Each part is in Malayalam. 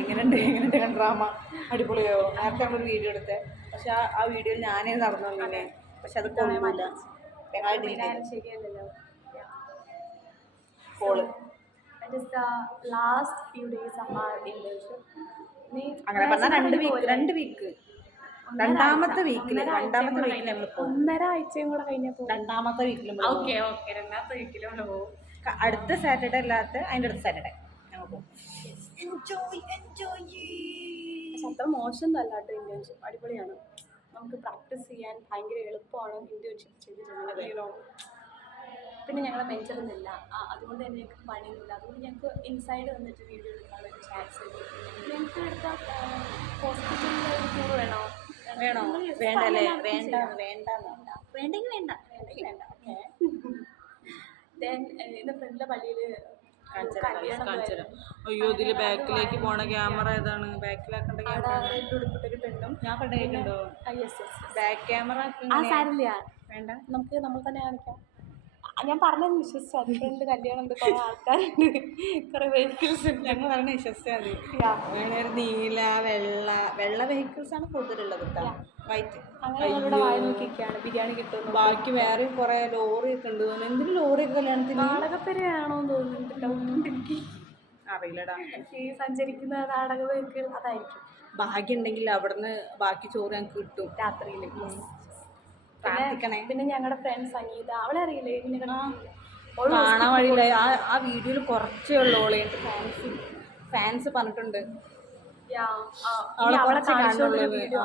എങ്ങനെയുണ്ട് ഡ്രാമ? അടിപൊളിയോ? നേരത്തെ നമ്മളൊരു വീഡിയോ എടുത്തേ, പക്ഷെ ആ വീഡിയോയിൽ ഞാനേ നടന്നില്ലേ, പക്ഷെ അത് കൊള്ളൂല. ശരിയല്ലല്ലോ. കോള് last few days of our internship. അങ്ങനെ പറഞ്ഞാൽ 2 വീക്ക് രണ്ടാമത്തെ വീക്കിൽ ഒന്നര ആഴ്ചയും കൂടെ കഴിഞ്ഞപ്പോൾ രണ്ടാമത്തെ വീക്കിലും രണ്ടാമത്തെ വീക്കിലും പോകും. അടുത്ത സാറ്റർഡേ അല്ലാത്ത അതിൻ്റെ അടുത്ത സാറ്റർഡേ പക്ഷെ അത്ര മോശം അല്ല കേട്ടോ ഇന്റേൺഷിപ്പ്. അടിപൊളിയാണ്. നമുക്ക് പ്രാക്ടീസ് ചെയ്യാൻ ഭയങ്കര എളുപ്പമാണ് ഇന്റേൺഷിപ്പ് ചെയ്തിട്ടുണ്ടെങ്കിലോ. പിന്നെ ഞങ്ങളെ മെഞ്ചറുന്നില്ല, അതുകൊണ്ട് തന്നെ ഞങ്ങൾക്ക് പണിയൊന്നുമില്ല. അതുകൊണ്ട് ഞങ്ങൾക്ക് ഇൻസൈഡ് വന്നിട്ട് വീഡിയോ എടുക്കാനുള്ള ഒരു ചാൻസ് ഉണ്ട്. ഞങ്ങൾക്ക് എടുത്താൽ ഹോസ്പിറ്റലിൽ ഒരു ടൂർ വേണോ? വേണ്ടല്ലേ? വേണ്ടെങ്കിൽ വേണ്ട. ദെൻ എൻ്റെ ഫ്രണ്ടിലെ പള്ളിയിൽ അയ്യോ, ഇതില് ബാക്കിലേക്ക് പോണ ക്യാമറ ഏതാണ്? ബാക്കിലാക്കണ്ട ക്യാമറ ഉടുപ്പിട്ടൊരു പെണ്ണും ഞാൻ കണ്ടോ? ബാക്ക് ക്യാമറ സാരില്ല, വേണ്ട, നമുക്ക് നമ്മൾ തന്നെ കാണിക്കാം. ഞാൻ പറഞ്ഞത് വിശ്വസിച്ചു. അതിൻ്റെ കല്യാണം ഉണ്ട്, കുറെ ആൾക്കാരുണ്ട്, കുറെ വെഹിക്കിൾസ്. ഞങ്ങൾ പറഞ്ഞ വിശ്വസിച്ചാൽ മതി. നീല വെള്ള വെഹിക്കിൾസ് ആണ് കൂടുതലുള്ളത്. വൈറ്റ് അങ്ങനെ വായ നോക്കിയൊക്കെയാണ് ബിരിയാണി കിട്ടുന്നത്. ബാക്കി വേറെ കുറെ ലോറി ഒക്കെ ഉണ്ട്. എന്തിനും ലോറി ഒക്കെ കല്യാണത്തിന് നാടകപ്പെരയാണോ തോന്നുന്നുണ്ട്. എനിക്ക് അറിയില്ലടാ. ഈ സഞ്ചരിക്കുന്ന നാടക വെഹിക്കിൾ അതായിരിക്കും. ഭാഗ്യം ഉണ്ടെങ്കിൽ അവിടുന്ന് ബാക്കി ചോറ് ഞങ്ങൾക്ക് കിട്ടും രാത്രിയിൽ. പിന്നെ ഞങ്ങളുടെ ഫ്രണ്ട് സംഗീത, അവളെ അറിയില്ലേ? പിന്നെ കാണാൻ വഴിയില്ല. ആ വീഡിയോയിൽ കുറച്ചേ ഉള്ളൂ ഓളെ ഫാൻസ് പറഞ്ഞിട്ടുണ്ട്.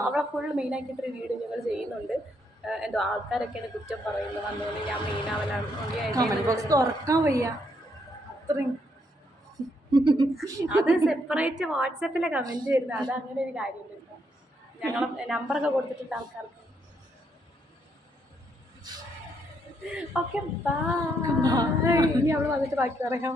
അവളെ ഫുൾ മെയിൻ ആക്കിയിട്ടൊരു വീഡിയോ ഞങ്ങൾ ചെയ്യുന്നുണ്ട്. എന്തോ ആൾക്കാരൊക്കെയാണ് കുറ്റം പറയുന്നത് വന്നോണ്ട് ഞാൻ മെയിൻ ആവലാണ്. തുറക്കാൻ വയ്യ അത്രയും. അത് സെപ്പറേറ്റ് വാട്സാപ്പിലെ കമന്റ് വരുന്നത്. അത് അങ്ങനെ ഒരു കാര്യമില്ല. ഞങ്ങളെ നമ്പറൊക്കെ കൊടുത്തിട്ടുണ്ട് ആൾക്കാർക്ക്. Okay, bye. ഇനി അവള് വന്നിട്ട് ബാക്കി പറയാം.